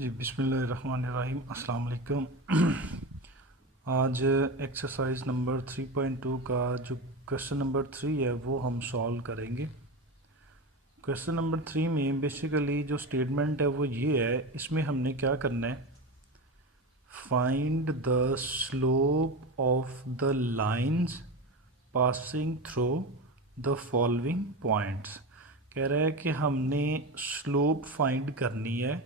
जी बिस्मिल्लाहिर्रहमानिर्रहीम अस्सलाम वालेकुम। आज एक्सरसाइज नंबर 3.2 का जो क्वेश्चन नंबर 3 है वो हम सॉल्व करेंगे। क्वेश्चन नंबर 3 में बेसिकली जो स्टेटमेंट है वो ये है, इसमें हमने क्या करना है, find the slope of the lines passing through the following points. कह रहा है कि हमने स्लोप फाइंड करनी है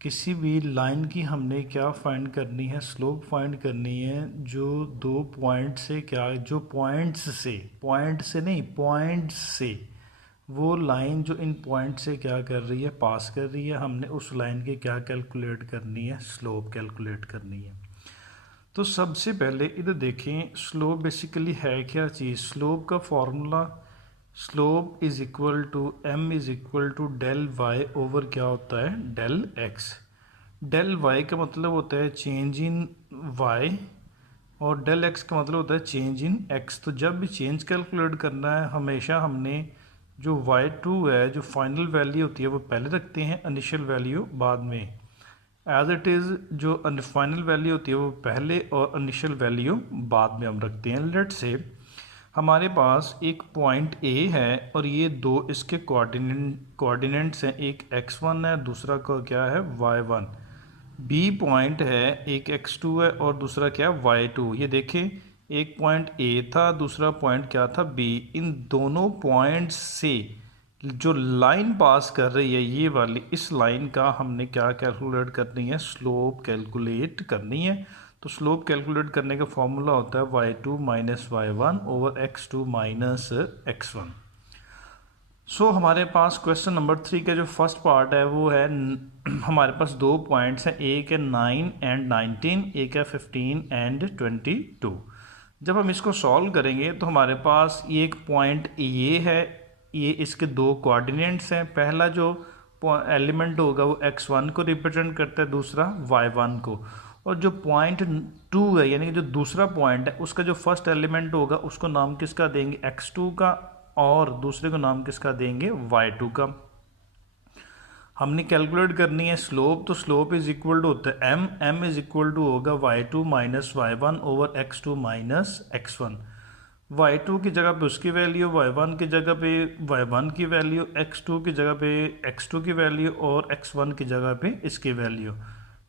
किसी भी लाइन की। हमने क्या फाइंड करनी है, स्लोप फाइंड करनी है जो दो पॉइंट से, क्या जो पॉइंट से नहीं, पॉइंट्स से वो लाइन जो इन पॉइंट से क्या कर रही है, पास कर रही है, हमने उस लाइन की क्या कैलकुलेट करनी है, स्लोप कैलकुलेट करनी है। तो सबसे पहले इधर देखें, स्लोप बेसिकली है क्या चीज़। स्लोप का formula, slope is equal to m is equal to del y over क्या होता है, डेल x। डेल y का मतलब होता है चेंज इन y और डेल x का मतलब होता है चेंज इन x। तो जब भी चेंज कैलकुलेट करना है, हमेशा हमने जो y2 है, जो फाइनल वैल्यू होती है वो पहले रखते हैं, इनिशियल वैल्यू बाद में। एज इट इज़ जो फाइनल वैल्यू होती है वो पहले और इनिशियल वैल्यू बाद में हम रखते हैं। लेट्स से हमारे पास एक पॉइंट ए है और ये दो इसके कोऑर्डिनेट्स हैं, एक x1 है, दूसरा का क्या है, y1। बी पॉइंट है, एक x2 है और दूसरा क्या है, y2। ये देखें, एक पॉइंट ए था, दूसरा पॉइंट क्या था, बी। इन दोनों पॉइंट्स से जो लाइन पास कर रही है ये वाली, इस लाइन का हमने क्या कैलकुलेट करनी है, स्लोप कैलकुलेट करनी है। तो स्लोप कैलकुलेट करने का फॉर्मूला होता है y2 minus y1 over x2 minus x1। सो हमारे पास क्वेश्चन नंबर 3 का जो फर्स्ट पार्ट है वो है, हमारे पास दो पॉइंट्स हैं, एक है 9 एंड 19, एक है 15 एंड 22। जब हम इसको सॉल्व करेंगे तो हमारे पास ये एक पॉइंट ये है, ये इसके दो कोऑर्डिनेट्स हैं। पहला जो एलिमेंट होगा वो x1 को रिप्रेजेंट करता है, दूसरा y1 को। और जो पॉइंट 2 है, यानी कि जो दूसरा पॉइंट है, उसका जो फर्स्ट एलिमेंट होगा उसको नाम किसका देंगे, x2 का, और दूसरे को नाम किसका देंगे, y2 का। हमने कैलकुलेट करनी है स्लोप, तो स्लोप इज इक्वल टू होता है m इज इक्वल टू होगा y2 minus y1 over x2 minus x1। y2 की जगह पे उसकी वैल्यू, y1 की जगह पे y1 की वैल्यू, x2 की जगह पे x2 की वैल्यू और x1 की जगह पे इसकी value.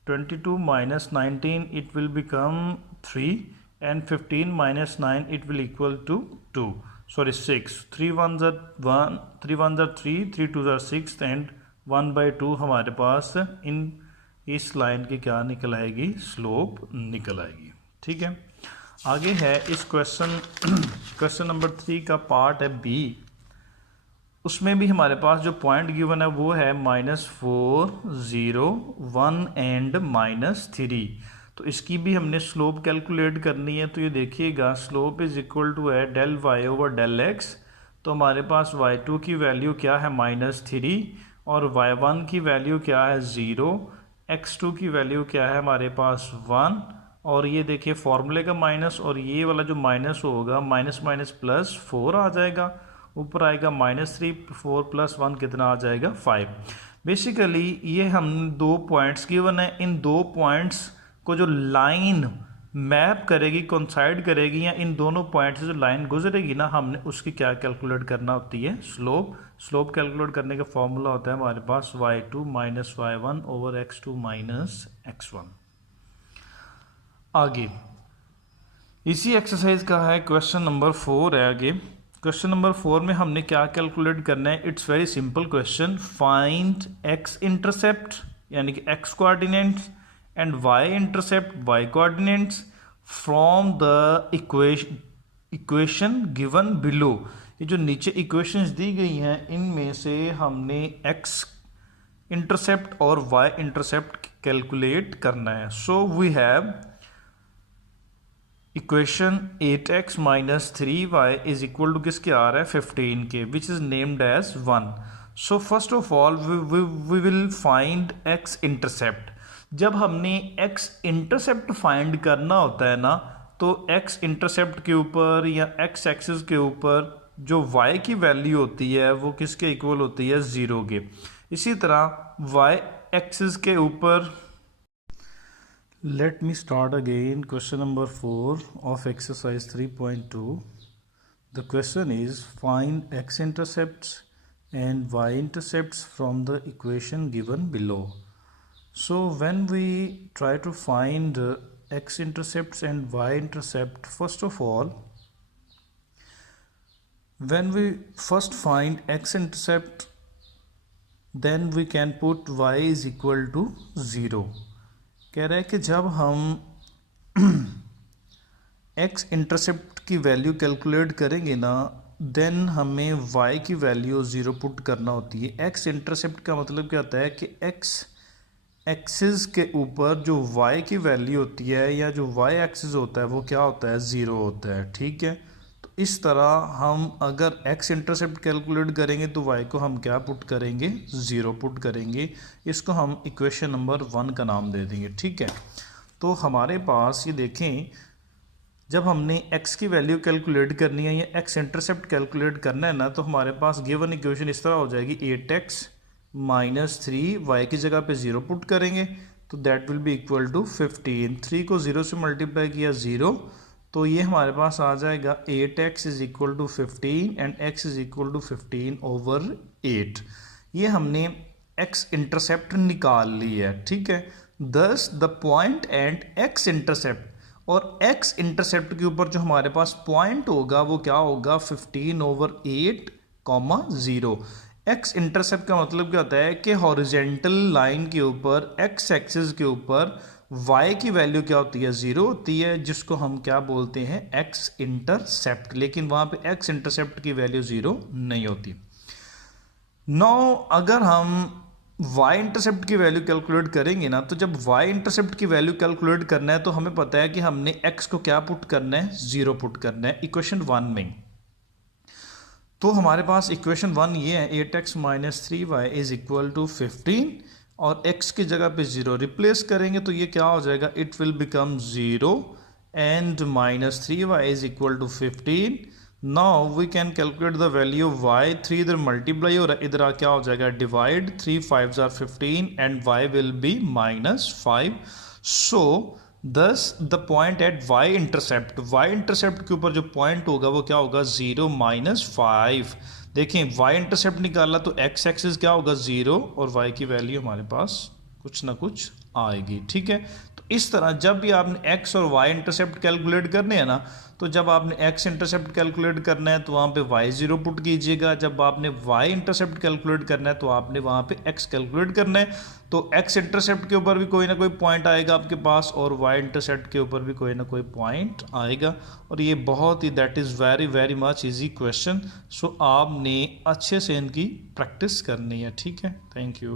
22 minus 19 it will become 3 and 15 minus 9 it will equal to 2, sorry 6। 3 1 1, 3 1 3, 3 2 6 and 1/2 हमारे पास इन इस लाइन की क्या निकल आएगी, स्लोप निकल आएगी। ठीक है, आगे है इस क्वेश्चन नंबर 3 का पार्ट है बी। उसमें भी हमारे पास जो पॉइंट गिवन है वो है -4 0 1 एंड -3। तो इसकी भी हमने स्लोप कैलकुलेट करनी है। तो ये देखिएगा, स्लोप इज इक्वल टू है del y over del x. तो हमारे पास y2 की वैल्यू क्या है, -3, और y1 की वैल्यू क्या है, 0, x2 की वैल्यू क्या है हमारे पास 1। और ये देखिए फॉर्मूले का माइनस, और ये वाला जो माइनस होगा, माइनस माइनस प्लस 4 आ जाएगा, ऊपर आएगा -3, 4 + 1 कितना आ जाएगा, 5। बेसिकली ये हम दो पॉइंट्स गिवन है, इन दो पॉइंट्स को जो लाइन मैप करेगी, कोइंसाइड करेगी, या इन दोनों पॉइंट से जो लाइन गुजरेगी ना, हमने उसकी क्या कैलकुलेट करना होती है, स्लोप। स्लोप कैलकुलेट करने का फॉर्मूला होता है हमारे पास y2 minus y1 over x2 minus x1। आगे इसी एक्सरसाइज का है क्वेश्चन नंबर 4 है। आगे क्वेश्चन नंबर 4 में हमने क्या कैलकुलेट करना है, it's very simple question. Find x intercept यानी कि x coordinates and y intercept y coordinates from the equation given below. ये जो नीचे इक्वेशंस दी गई हैं, इनमें से हमने x इंटरसेप्ट और y इंटरसेप्ट कैलकुलेट करना है। So we have equation 8x minus 3y is equal to किसके आ रहा है, 15 के, which is named as 1। So first of all we will find x intercept. जब हमने x इंटरसेप्ट फाइंड करना होता है ना, तो x इंटरसेप्ट के ऊपर या x एक्सिस के ऊपर जो y की वैल्यू होती है वो किसके इक्वल होती है, 0 के। इसी तरह वाई एक्सिस के ऊपर let me start again question number 4 of exercise 3.2. The question is find x intercepts and y intercepts from the equation given below. So when we try to find x intercepts and y intercept, first of all, when we first find x intercept, then we can put y is equal to 0. कह रहा है कि जब हम x intercept की value calculate करेंगे ना, then हमें y की वैल्यू 0 पुट करना होती है. x इंटरसेप्ट का मतलब क्या होता है कि x एक्सिस के ऊपर जो y की वैल्यू होती है या जो y एक्सिस होता है वो क्या होता है, 0 होता है. ठीक है, तो इस तरह हम अगर x इंटरसेप्ट कैलकुलेट करेंगे तो y को हम क्या पुट करेंगे, 0 पुट करेंगे. इसको हम इक्वेशन नंबर 1 का नाम दे देंगे. ठीक है, तो हमारे पास ये देखें, जब हमने x की वैल्यू कैलकुलेट करनी है या x इंटरसेप्ट कैलकुलेट करना है ना, तो हमारे पास गिवन इक्वेशन इस तरह हो जाएगी 8x माइनस 3, y की जगह पे 0 पुट करेंगे तो that will be equal to 15. 3 को 0 से मल्टीप्लाई किया 0, तो ये हमारे पास आ जाएगा 8x is equal to 15 and x is equal to 15 over 8. ये हमने x इंटरसेप्ट निकाल ली है. ठीक है, दस the point and x intercept, और x इंटरसेप्ट के ऊपर जो हमारे पास पॉइंट होगा वो क्या होगा, 15 ओवर 8, 0. x इंटरसेप्ट का मतलब क्या होता है कि हॉरिजेंटल लाइन के ऊपर x एक्सिस के ऊपर y की वैल्यू क्या होती है, 0 होती है, जिसको हम क्या बोलते हैं, x इंटरसेप्ट. लेकिन वहां पे x इंटरसेप्ट की वैल्यू 0 नहीं होती. नौ अगर हम y इंटरसेप्ट की वैल्यू कैलकुलेट करेंगे ना, तो जब y इंटरसेप्ट की वैल्यू कैलकुलेट करना है तो हमें पता है कि हमने x को क्या पुट करना है, 0 पुट करना है इक्वेशन 1 में. तो हमारे पास इक्वेशन 1 ये है, 8x minus 3y is equal to 15, और x की जगह पे 0 रिप्लेस करेंगे तो ये क्या हो जाएगा, it will become 0 and minus 3y is equal to 15. Now we can calculate the value of y. 3 इधर मल्टीप्लाई हो रहा है, इधर क्या हो जाएगा, divide. 3 5 are 15 and y will be minus 5. So this the point at y intercept, y intercept के ऊपर जो पॉइंट होगा वो क्या होगा, 0 माइनस 5. देखें, y इंटरसेप्ट निकाला तो x एक्सिस क्या होगा, 0, और y की वैल्यू हमारे पास कुछ ना कुछ आएगी. ठीक है, तो इस तरह जब भी आपने x और y इंटरसेप्ट कैलकुलेट करने हैं ना, तो जब आपने x इंटरसेप्ट कैलकुलेट करना है तो वहाँ पे y 0 पुट कीजिएगा. जब आपने y इंटरसेप्ट कैलकुलेट करना है तो आपने वहाँ पे x कैलकुलेट करना है. तो x इंटरसेप्ट के ऊपर भी कोई ना कोई पॉइंट आएगा आपके पास, और y इंटरसेप्ट के ऊपर भी कोई ना कोई पॉइंट आएगा. और ये बहुत ही that is very very much easy question. So आपने अच्छे से इनकी प्रैक्टिस करनी है. ठीक है, थैंक यू.